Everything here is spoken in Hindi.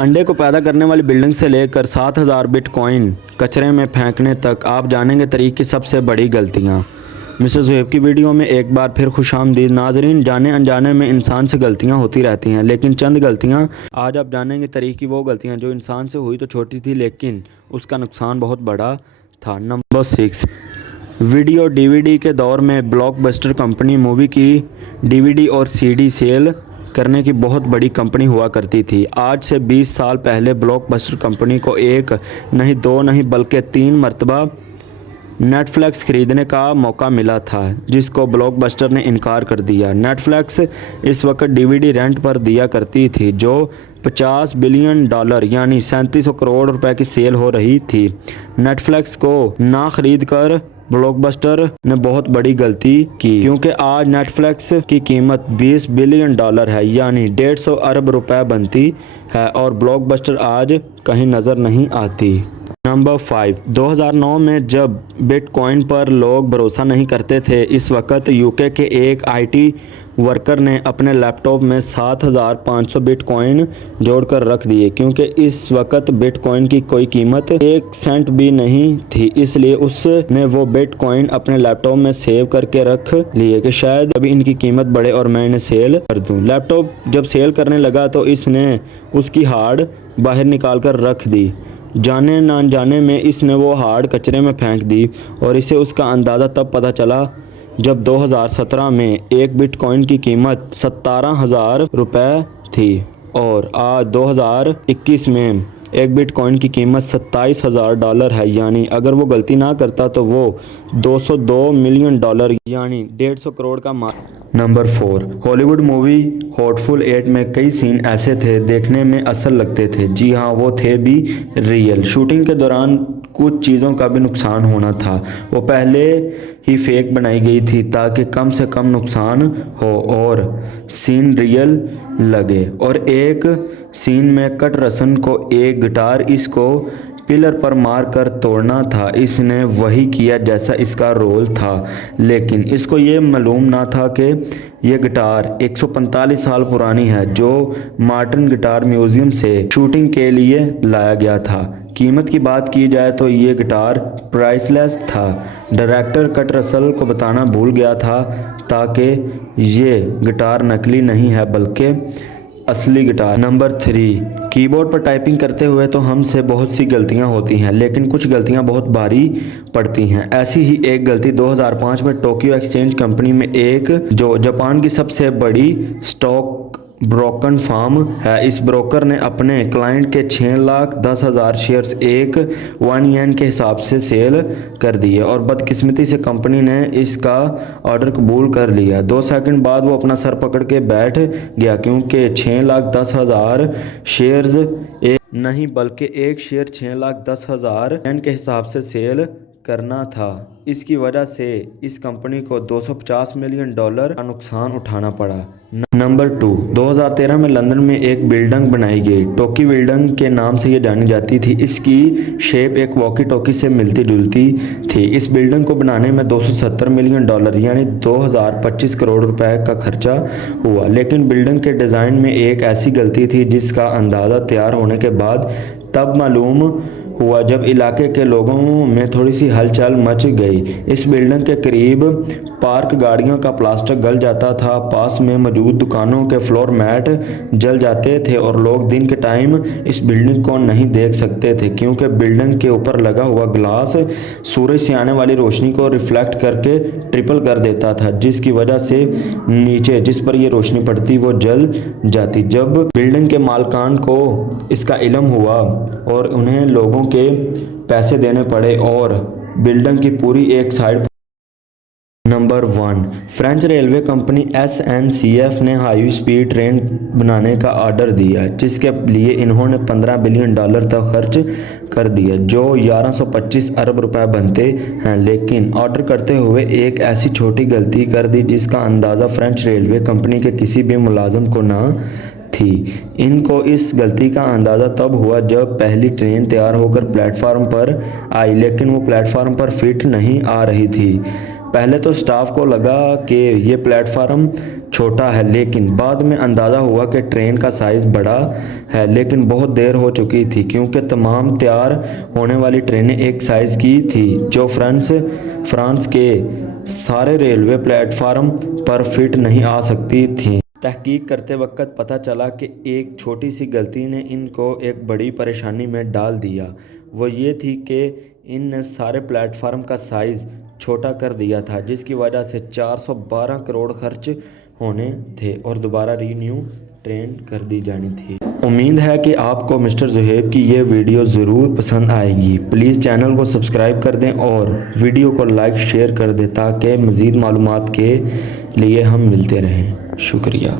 अंडे को पैदा करने वाली बिल्डिंग से लेकर 7,000 बिटकॉइन कचरे में फेंकने तक आप जानेंगे तारीख की सबसे बड़ी गलतियाँ। मिस्टर ज़ुहैब की वीडियो में एक बार फिर खुशामदीद नाजरीन। जाने अनजाने में इंसान से गलतियाँ होती रहती हैं, लेकिन चंद गलतियाँ आज आप जानेंगे तारीख की वो गलतियाँ जो इंसान से हुई तो छोटी थी लेकिन उसका नुकसान बहुत बड़ा था। नंबर 6, वीडियो डीवीडी के दौर में ब्लॉकबस्टर कंपनी मूवी की डीवीडी और सीडी सेल करने की बहुत बड़ी कंपनी हुआ करती थी। आज से 20 साल पहले ब्लॉकबस्टर कंपनी को एक नहीं, दो नहीं, बल्कि 3 मरतबा नेटफ्लिक्स खरीदने का मौका मिला था, जिसको ब्लॉकबस्टर ने इनकार कर दिया। नेटफ्लिक्स इस वक्त डीवीडी रेंट पर दिया करती थी, जो $50 बिलियन यानी 3700 करोड़ रुपए की सेल हो रही थी। नेटफ्लिक्स को ना खरीद कर ब्लॉकबस्टर ने बहुत बड़ी गलती की, क्योंकि आज नेटफ्लिक्स की कीमत $20 बिलियन है, यानी 150 अरब रुपए बनती है, और ब्लॉकबस्टर आज कहीं नज़र नहीं आती। नंबर 5, 2009 में जब बिटकॉइन पर लोग भरोसा नहीं करते थे, इस वक्त यूके के एक आईटी वर्कर ने अपने लैपटॉप में 7,500 बिटकॉइन जोड़कर रख दिए, क्योंकि इस वक्त बिटकॉइन की कोई कीमत 1 सेंट भी नहीं थी। इसलिए उसने वो बिटकॉइन अपने लैपटॉप में सेव करके रख लिए कि शायद अभी इनकी कीमत बढ़े और मैं इन्हें सेल कर दूं। लैपटॉप जब सेल करने लगा तो इसने उसकी हार्ड बाहर निकाल कर रख दी। जाने ना जाने में इसने वो हार्ड कचरे में फेंक दी, और इसे उसका अंदाज़ा तब पता चला जब 2017 में एक बिटकॉइन की कीमत 17,000 रुपये थी, और आज 2021 में एक बिटकॉइन की कीमत $27,000 है। यानी अगर वो गलती ना करता तो वो $202 मिलियन यानी 150 करोड़ का नंबर 4, हॉलीवुड मूवी हॉटफुल 8 में कई सीन ऐसे थे देखने में असल लगते थे। जी हाँ, वो थे भी रियल। शूटिंग के दौरान कुछ चीज़ों का भी नुकसान होना था, वो पहले ही फेक बनाई गई थी ताकि कम से कम नुकसान हो और सीन रियल लगे। और एक सीन में कट रसन को एक गिटार इसको पिलर पर मार कर तोड़ना था। इसने वही किया जैसा इसका रोल था, लेकिन इसको ये मालूम ना था कि ये गिटार 145 साल पुरानी है, जो मार्टिन गिटार म्यूजियम से शूटिंग के लिए लाया गया था। कीमत की बात की जाए तो ये गिटार प्राइसलेस था। डायरेक्टर कट रसल को बताना भूल गया था ताकि ये गिटार नकली नहीं है बल्कि असली गिटार। नंबर 3, कीबोर्ड पर टाइपिंग करते हुए तो हमसे बहुत सी गलतियां होती हैं, लेकिन कुछ गलतियां बहुत भारी पड़ती हैं। ऐसी ही एक गलती 2005 में टोक्यो एक्सचेंज कंपनी में एक जो जापान की सबसे बड़ी स्टॉक ब्रोकन फार्म है, इस ब्रोकर ने अपने क्लाइंट के 6,10,000 शेयर्स $1 येन के हिसाब से सेल कर दिए, और बदकिस्मती से कंपनी ने इसका ऑर्डर कबूल कर लिया। 2 सेकंड बाद वो अपना सर पकड़ के बैठ गया, क्योंकि 6,10,000 शेयर्स एक नहीं बल्कि एक शेयर 6,10,000 येन के हिसाब से सेल करना था। इसकी वजह से इस कंपनी को $250 मिलियन का नुकसान उठाना पड़ा। नंबर 2, 2013 में लंदन में एक बिल्डिंग बनाई गई, टोकी बिल्डिंग के नाम से ये जानी जाती थी। इसकी शेप एक वॉकी टॉकी से मिलती जुलती थी। इस बिल्डिंग को बनाने में $270 मिलियन यानी 2025 करोड़ रुपए का खर्चा हुआ, लेकिन बिल्डिंग के डिज़ाइन में एक ऐसी गलती थी जिसका अंदाज़ा तैयार होने के बाद तब मालूम हुआ जब इलाके के लोगों में थोड़ी सी हलचल मच गई। इस बिल्डिंग के करीब पार्क गाड़ियों का प्लास्टर गल जाता था, पास में मौजूद दुकानों के फ्लोर मैट जल जाते थे, और लोग दिन के टाइम इस बिल्डिंग को नहीं देख सकते थे, क्योंकि बिल्डिंग के ऊपर लगा हुआ ग्लास सूरज से आने वाली रोशनी को रिफ्लेक्ट करके ट्रिपल कर देता था, जिसकी वजह से नीचे जिस पर यह रोशनी पड़ती वो जल जाती। जब बिल्डिंग के मालकान को इसका इल्म हुआ और उन्हें लोगों के पैसे देने पड़े और बिल्डिंग की पूरी एक side. Number 1, French railway company SNCF ने हाई स्पीड ट्रेन बनाने का ऑर्डर दिया, जिसके लिए इन्होंने $15 बिलियन तक खर्च कर दिया, जो 1125 अरब रुपए बनते हैं। लेकिन ऑर्डर करते हुए एक ऐसी छोटी गलती कर दी जिसका अंदाज़ा फ्रेंच रेलवे कंपनी के किसी भी मुलाजिम को ना थी। इनको इस गलती का अंदाज़ा तब हुआ जब पहली ट्रेन तैयार होकर प्लेटफार्म पर आई, लेकिन वो प्लेटफार्म पर फिट नहीं आ रही थी। पहले तो स्टाफ को लगा कि ये प्लेटफार्म छोटा है, लेकिन बाद में अंदाज़ा हुआ कि ट्रेन का साइज़ बड़ा है। लेकिन बहुत देर हो चुकी थी क्योंकि तमाम तैयार होने वाली ट्रेनें एक साइज़ की थी जो फ्रांस के सारे रेलवे प्लेटफार्म पर फिट नहीं आ सकती थीं। तहकीक करते वक्त पता चला कि एक छोटी सी गलती ने इनको एक बड़ी परेशानी में डाल दिया। वो ये थी कि इन सारे प्लेटफार्म का साइज़ छोटा कर दिया था, जिसकी वजह से 412 करोड़ खर्च होने थे और दोबारा रीन्यू ट्रेन कर दी जानी थी। उम्मीद है कि आपको मिस्टर ज़ुहैब की ये वीडियो ज़रूर पसंद आएगी। प्लीज़ चैनल को सब्सक्राइब कर दें और वीडियो को लाइक शेयर कर दें ताकि मज़ीद मालूमात के लिए हम मिलते रहें। शुक्रिया।